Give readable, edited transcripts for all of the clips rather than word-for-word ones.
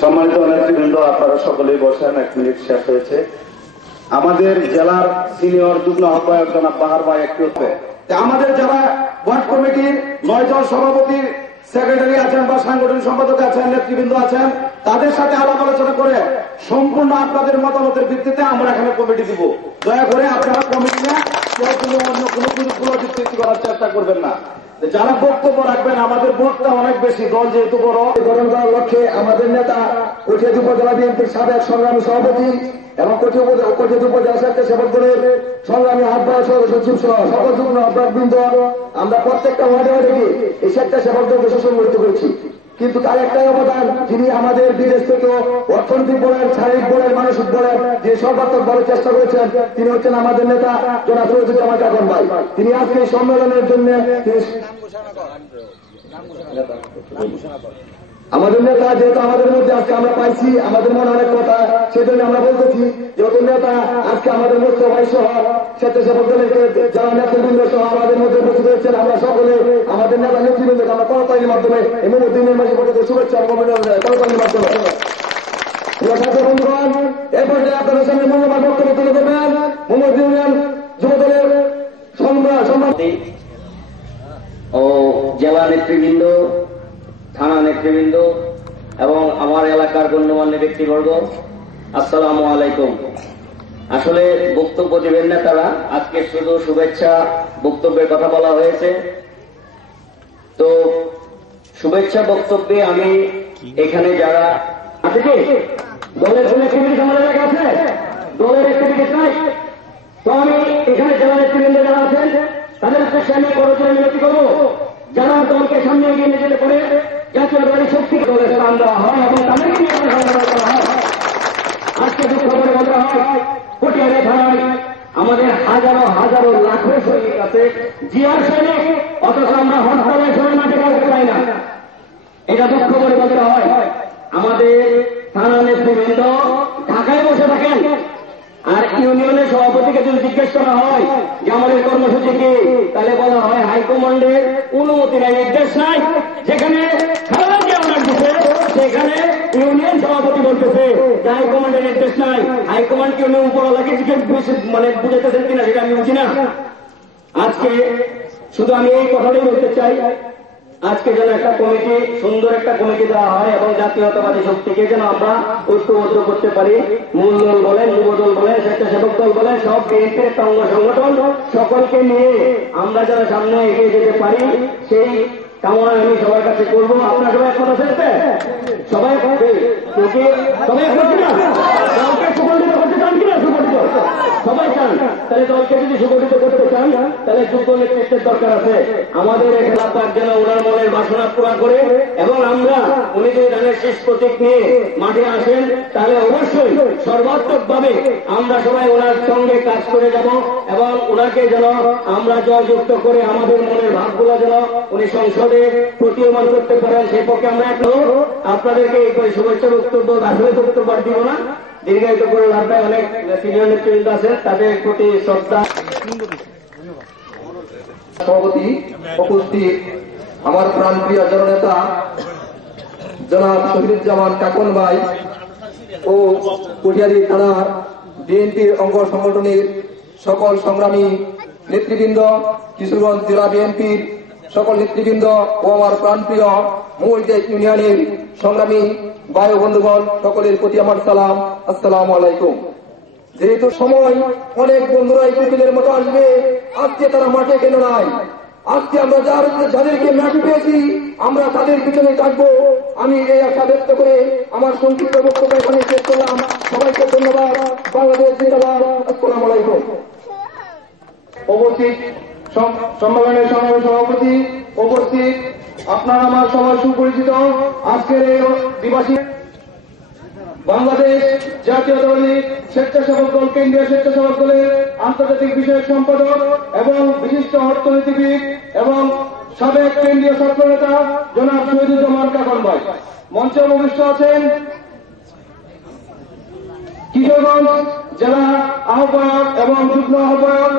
সম্মানিত নেতৃবৃন্দ, আপনারা সকলেই বসেন, 1 মিনিট শেষ হয়েছে। আমাদের জেলার সিনিয়র যুগ্ম আহ্বায়ক জনাব বাহার ভাই একটু আমাদের জেলা ওয়ার্ড কমিটির 9 জন সভাপতির সেক্রেটারি আছেন বা সাংগঠনিক সম্পাদক আছেন, নেতৃবৃন্দ আছেন, তাদের সাথে আলাপ আলোচনা করে সম্পূর্ণ আপনাদের মতামতের ভিত্তিতে আমরা এখানে কমিটি দিব। দয়া করে আপনারা কমিটি না কেউ কোনো অন্য কোনো কুলুকুলতি সৃষ্টি করার চেষ্টা করবেন না। যারা বক্তব্য রাখবেন, আমাদের ভোটটা অনেক বেশি, দল যেহেতু বড়, গ্রহণ করার লক্ষ্যে আমাদের নেতা কটিয়াদি উপজেলা বিএনপির সাবেক সংগ্রামী সভাপতি এবং কটিয়াদি উপজেলা স্বেচ্ছাসেবক দলের সংগ্রামী আহ্বায়ক সচিব সহ সকল যুগ্ম আহ্বায়কবৃন্দ আমরা প্রত্যেকটা ওয়ার্ডে গিয়ে এই স্বেচ্ছাসেবক দলকে সুসংগঠিত করেছি। কিন্তু তার একটাই অবদান, যিনি আমাদের বিদেশ থেকে অর্থনৈতিক বলেন, শারীরিক বলেন, মানসিক বলেন, যে সর্বাত্মক ভাবে চেষ্টা করেছেন, তিনি হচ্ছেন আমাদের নেতা জনাব ফিরোজুজ্জামান কাকন ভাই। তিনি আজকে এই সম্মেলনের জন্য আমাদের নেতা, যেহেতু আমাদের মধ্যে আজকে আমরা পাইছি, আমাদের মনে অনেক কথা, সেজন্য আমরা বলতেছি যেহেতু নেতা আজকে আমাদের মুখ্য ভাই সহ স্বেচ্ছাসেবক দলের যারা নেতৃবৃন্দ সহ আমাদের মধ্যে উপস্থিত হয়েছেন, আমরা সকলে আমাদের নেতা নেতৃবৃন্দকে আমরা করতালির মাধ্যমে এই মুহূর্তের মাঝে পর্যন্ত শুভেচ্ছা এবং করতালির মাধ্যমে বন্ধুগণ, এই পর্যায়ে আপনাদের সামনে মূল্যবান বক্তব্য তুলে দেবেন মোহাম্মদ ইউনিয়ন যুবদলের সম্পাদক ও জেলা নেতৃবৃন্দ, থানা নেতৃবৃন্দ এবং আমার এলাকার গণ্যমান্য ব্যক্তিবর্গ, আসসালামু আলাইকুম। আসলে বক্তব্য দিবেন না তারা, আজকে শুধু শুভেচ্ছা বক্তব্যের কথা বলা হয়েছে। তো শুভেচ্ছা বক্তব্যে আমি এখানে যারা আছে, কি দলের কোন অ্যাক্টিভিটিস আমার এলাকা আছে, দলের অ্যাক্টিভিটিস নাই, তো আমি এখানে জেলা নেতৃবৃন্দ যারা আছেন তাদের উদ্দেশ্যে আমি করজোড়ে মিনতি করবো, যারা দলকে সামনে এগিয়ে নিয়ে যেতে পারে, জাতীয়তাবাদী শক্তি দলের স্থান দেওয়া হয় এবং তাদেরকে নিয়ে সংগ্রাম করা হয়। আজকে দুঃখ করে বলতে হয়, পটিয়ারে থানায় আমাদের হাজারো হাজারো লাখো সৈনিক আছে, জিয়ার সৈনিক, অথচ আমরা হরতালের সময় মাঠে কাউকে পাই না। এটা দুঃখ করে বলতে হয়। আমাদের থানা নেতৃবৃন্দ ঢাকায় বসে থাকেন, আর ইউনিয়নের সভাপতিকে যদি জিজ্ঞেস করা হয় যে আমাদের কর্মসূচি কি, তাহলে বলা হয় হাইকমান্ডের অনুমতি নাই, নির্দেশ নাই। যেখানে খেলা যে অর্ডার দিচ্ছে সেখানে ইউনিয়ন সভাপতি বলতেছে যে হাইকমান্ডের নির্দেশ নাই। হাইকমান্ড কি উনি উপরওয়ালাকে মানে বুঝাইতেছেন কিনা সেটা আমি বুঝি না। আজকে শুধু আমি এই কথাটাই বলতে চাই, আজকে যেন একটা কমিটি, সুন্দর একটা কমিটি দেওয়া হয় এবং জাতীয়তাবাদী শক্তিকে যেন আমরা ঐক্যবদ্ধ করতে পারি। মূল দল বলেন, যুব দল বলেন, স্বেচ্ছাসেবক দল বলেন, সব বিএনপির একটা অঙ্গ সংগঠন, সকলকে নিয়ে আমরা যেন সামনে এগিয়ে যেতে পারি, সেই কামনা আমি সবার কাছে করবো। আপনার সবাই একমত আছেন? সবাই সবাই করছি না, দলকে সুগঠিত করতে চান কিনা? সুগঠিত সবাই চান। তাহলে দলকে যদি সুগঠিত করতে চান তাহলে যোগ্য নেতৃত্বের দরকার আছে। আমাদের এলাকার যেন ওনার মনের বাসনা পুরা করে এবং আমরা উনি যদি ধানের শেষ প্রতীক নিয়ে মাঠে আসেন তাহলে অবশ্যই সর্বাত্মক ভাবে আমরা সবাই ওনার সঙ্গে কাজ করে যাব এবং ওনাকে যেন আমরা জয়যুক্ত করে আমাদের মনের ভাবগুলো যেন উনি সংসদে প্রতীয়মান করতে পারেন, সেই পক্ষে আমরা একটু আপনাদেরকে এই করে শুভেচ্ছা বক্তব্য আসলে বক্তব্য দিব না, দীর্ঘায়িত করে লাভ নাই। অনেক সিনিয়র নেতৃবৃন্দ আছে, তাদের প্রতি শ্রদ্ধা। সভাপতি উপস্থিত আমার প্রাণপ্রিয় জননেতা জনাব শহীদুজ্জামান কাকন ভাই ও কটিয়াদি থানার বিএনপির অঙ্গ সংগঠনের সকল সংগ্রামী নেতৃবৃন্দ, কিশোরগঞ্জ জেলা বিএনপির সকল নেতৃবৃন্দ ও আমার প্রাণপ্রিয় মৌলভীবাজার ইউনিয়নের সংগ্রামী ভাই বন্ধুগণ, সকলের প্রতি আমার সালাম, আসসালামু আলাইকুম। যেহেতু সময় অনেক বন্ধুরা এই কুকিলের মতো আসবে, আজকে তারা মাঠে কেন নাই, আজকে আমরা যাদেরকে মাঠে পেয়েছি আমরা তাদের পিছনে থাকবো। আমি এই আশা ব্যক্ত করে আমার সংক্ষিপ্ত বক্তব্য এখানে শেষ করলাম। সবাইকে ধন্যবাদ। বাংলাদেশ জিন্দাবাদ। আসসালামু আলাইকুম। উপস্থিত সম্মেলনের সংগ্রামী সভাপতি, উপস্থিত আপনার আমার সবার সুপরিচিত আজকের এই দিবসী বাংলাদেশ জাতীয়তাবাদী স্বেচ্ছাসেবক দল কেন্দ্রীয় স্বেচ্ছাসেবক দলের আন্তর্জাতিক বিষয়ক সম্পাদক এবং বিশিষ্ট অর্থনীতিবিদ এবং সাবেক কেন্দ্রীয় ছাত্র নেতা জনাব শহীদুজ্জামান কাকন ভাই। মঞ্চে উপবিষ্ট আছেন কিশোরগঞ্জ জেলা আহ্বায়ক এবং যুগ্ম আহ্বায়ক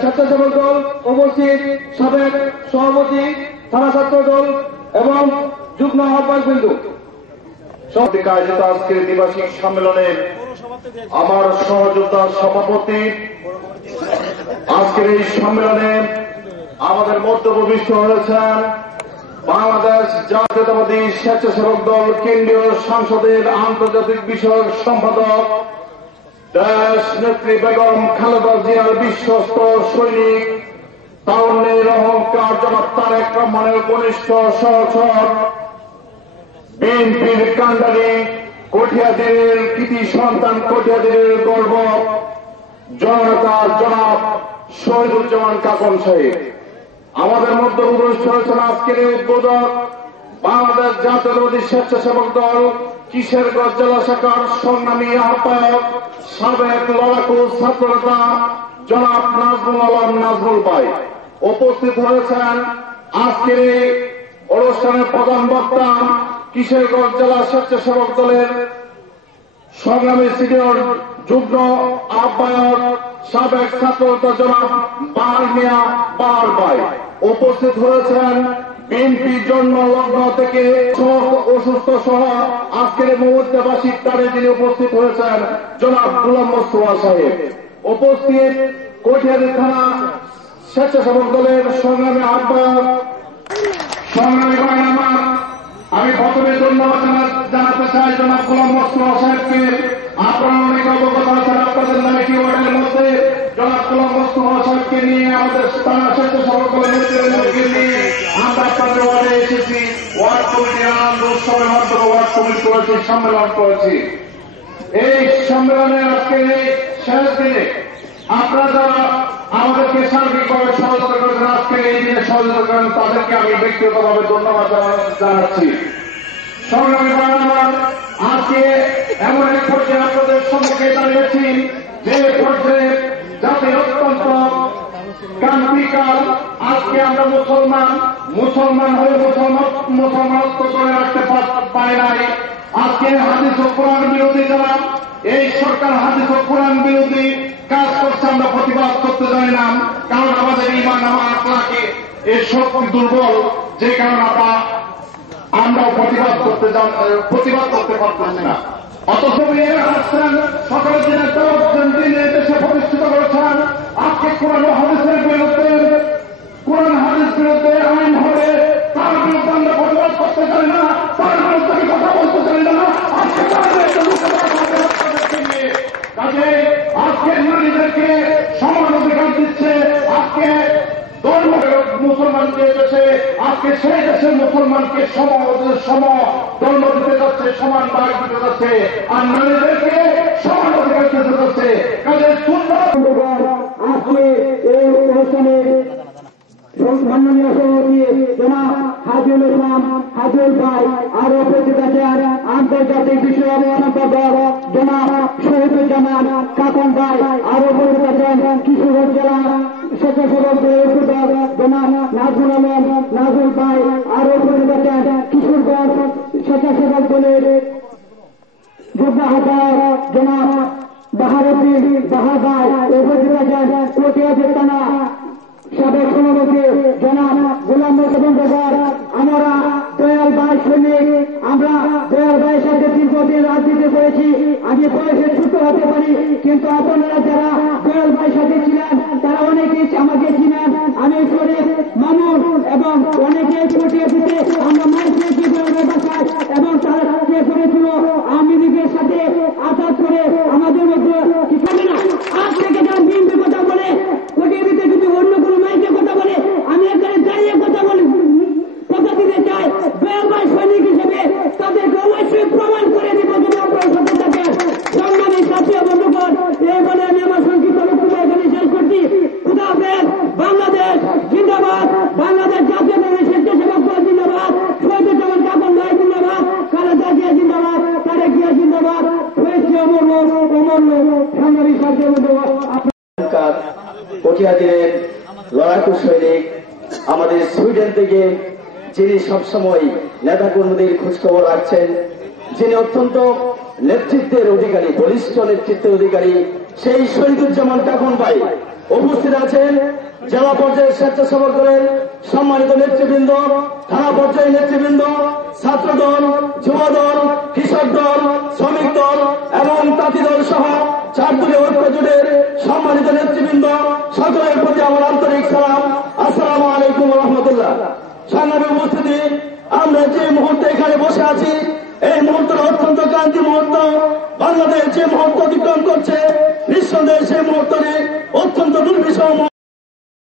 স্বেচ্ছাসেবক দল উপস্থিত সাবেক সভাপতি থানা ছাত্র দল এবং যুগ্ম আহ্বায়ক বিন্দু আয়োজিত আজকের দ্বিবার্ষিক সম্মেলনে আমার সহযোদ্ধা সভাপতি আজকের এই সম্মেলনে আমাদের মধ্যে উপবিষ্ট হয়েছেন বাংলাদেশ জাতীয়তাবাদী স্বেচ্ছাসেবক দল কেন্দ্রীয় সংসদের আন্তর্জাতিক বিষয়ক সম্পাদক দেশ নেত্রী বেগম খালেদা জিয়ার বিশ্বস্ত সৈনিক তারুণ্যের অহংকার জনাব তারেক রহমানের ঘনিষ্ঠ সহচর বিএনপির কান্ডারি কঠিয়াদির কৃতি সন্তান কঠিয়াদির গর্ব জননেতা জনাব শহীদুজ্জামান কাকন সাহেব। আমাদের মধ্যে উপস্থিত হয়েছেন আজকের এই উদ্বোধক বাংলাদেশ জাতীয়তাবাদী স্বেচ্ছাসেবক দল কিশোরগঞ্জ জেলা শাখার সংগ্রামী আহ্বায়ক সাবেক লড়াকু ছাত্রনেতা জনাব নাজমুল আলম নাজমুল ভাই। উপস্থিত হয়েছেন আজকের এই অনুষ্ঠানের প্রধান বক্তা কিশোরগঞ্জ জেলা স্বেচ্ছাসেবক দলের সংগ্রামী সিনিয়র যুগ্ম আহ্বায়ক সাবেক ছাত্রনেতা জনাব বাহার মিয়া বাহার ভাই। উপস্থিত হয়েছেন বিএনপি জন্মলগ্ন থেকে অসুস্থ সহ আজকের মুহূর্তে বাসিক তারে যিনি উপস্থিত হয়েছেন জনাব গোলাম মোস্তফা সাহেব। উপস্থিত কঠিয়াদি থানা স্বেচ্ছাসেবক দলের সংগ্রামী আহ্বায়ক সংগ্রামী আমার আমি প্রথমে ধন্যবাদ জানাতে চাই জনাব গোলাম মোস্তফা সাহেবকে। আপনারা অনেক অবগত আছেন আপনাদের নাকি ওয়ার্ডের মধ্যে জনাব গোলাম মোস্তফা সাহেবকে নিয়ে আমাদের থানা স্বেচ্ছাসেবক দলের নেতৃবৃন্দকে নিয়ে আমরা আপনাদের ওয়ার্ডে এসেছি। ওয়ার্ড কমিটির আনন্দ উৎসবের মাধ্যমে ওয়ার্ড কমিটি করেছি, সম্মেলন করেছি। এই সম্মেলনের আজকে শেষ দিনে আপনারা যারা আমাদেরকে সার্বিকভাবে সহযোগিতা করেছেন, আজকে এই দিনে সহযোগিতা করেন, তাদেরকে আমি ব্যক্তিগতভাবে ধন্যবাদ জানাচ্ছি। সংগ্রামী বাংলা আজকে এমন এক পর্যায়ে আপনাদের সম্মুখে দাঁড়িয়েছি যে পর্যায়ে জাতির অত্যন্ত ক্রান্তিকাল। আজকে আমরা মুসলমান হয়ে মুসলমানত্ব ধরে রাখতে পারি নাই। আজকে হাদিস ও কোরআন বিরোধী যারা এই সরকার হাদিস ও কোরআন বিরোধী কাজ করছে আমরা প্রতিবাদ করতে জানি না, কারণ আমাদের ইমান আমার আখলাকে এই শক্তি দুর্বল, যে কারণে আমরা প্রতিবাদ করতে পারতেছি না। অথচ আসছেন সকলের দিনে দিনে দেশে প্রতিষ্ঠিত করেছেন। আজকে কোরআন হাদিসের বিরুদ্ধে আইন হবে, তার বিরুদ্ধে আমরা প্রতিবাদ করতে চাই না, তার বিরুদ্ধে কথা বলতে চাই না। আজকে কাজে আজকে নারীদেরকে সমান অধিকার দিচ্ছে। আজকে ধর্ম মুসলমান যে দেশে আজকে সেই দেশের মুসলমানকে সম ধর্ম দিতে যাচ্ছে, সমান ভাগ দিতে যাচ্ছে, আর নারীদেরকে সমান অধিকার দিতে যাচ্ছে। কাজে সুন্দর আজকে এই অনুষ্ঠানে মাননীয় সভাপতি জনাব হাজিউল ইসলাম হাজিউল ভাই আরো উপস্থিত আছেন আন্তর্জাতিক বিষয় সম্পাদক জনাব শহীদুজ্জামান কাকন ভাই আরো উপস্থিত আছেন কিশোরগঞ্জ জেলা স্বেচ্ছাসেবক দলের উপদেষ্টা জনাব নাজমুল আলম নাজমুল ভাই আরো উপস্থিত আছেন কিশোরগঞ্জ স্বেচ্ছাসেবক দলের যুগ্ম আহ্বায়ক জনাব বাহারুদ্দিন বাহার ভাই উপস্থিত আছেন কঠিয়াদি থানা সাবেক সভাপতি জনাব গোলাম মোস্তফা। আমরা দয়াল ভাই সৈনিক, আমরা দয়াল ভাইয়ের সাথে দীর্ঘদিন রাজনীতি করেছি। আমি বয়সে ছোট হতে পারি, কিন্তু আপনারা যারা দয়াল ভাইয়ের সাথে ছিলেন তারা অনেকেই আমাকে চিনেন। আমি শরীর মানুষ এবং অনেকে ছুটিয়ে দিতে আমরা মাইকে বাসায় এবং তারা কে করেছিল আওয়ামী লীগের সাথে আঘাত করে আমাদের মধ্যে কিছু না। আজ থেকে যারা বিএনপি কথা বলে কোটিয়ে দিতে যদি অন্য কোনো মাইকে কথা বলে আমি এখানে দাঁড়িয়ে কথা বলি কথা দিতে চাই। দয়াল ভাই সৈনিক হিসেবে তাদেরকে অবশ্যই প্রমাণ করে দিব যদি আপনার সাথে থাকেন। সম্মানী সাথী বন্ধুগণ, এই বলে আমি আমার সংক্ষিপ্ত বক্তব্য এখানে শেষ করছি। খুদা হাফেজ। বাংলাদেশ জিন্দাবাদ, বাংলাদেশ জাতীয়তাবাদী স্বেচ্ছাসেবক দল জিন্দাবাদ। কটিয়াদিনের লড়াকু সৈনিক, আমাদের সুইডেন থেকে যিনি সবসময় নেতাকর্মীদের খোঁজখবর রাখছেন, যিনি অত্যন্ত নেতৃত্বের অধিকারী, বলিষ্ঠ নেতৃত্বের অধিকারী, সেই শহীদুজ্জামান কাকন ভাই উপস্থিত আছেন। জেলা পর্যায়ের স্বেচ্ছাসেবক দলের সম্মানিত নেতৃবৃন্দ, থানা পর্যায়ের নেতৃবৃন্দ, ছাত্র দল, যুব দল, কৃষক দল, শ্রমিক দল এবং তাঁতি দল সহ 4 দলীয় ঐক্য জোটের সম্মানিত নেতৃবৃন্দ, সকলের প্রতি আমার আন্তরিক সালাম। আসসালামু আলাইকুম রহমতুল্লাহ। সংগ্রামী উপস্থিতি, আমরা যে মুহূর্তে এখানে বসে আছি, এই মুহূর্তটা অত্যন্ত ক্রান্তি মুহূর্ত। বাংলাদেশ যে মুহূর্ত অতিক্রম করছে, নিঃসন্দেহে সেই মুহূর্তটি অত্যন্ত দুর্বিষহ।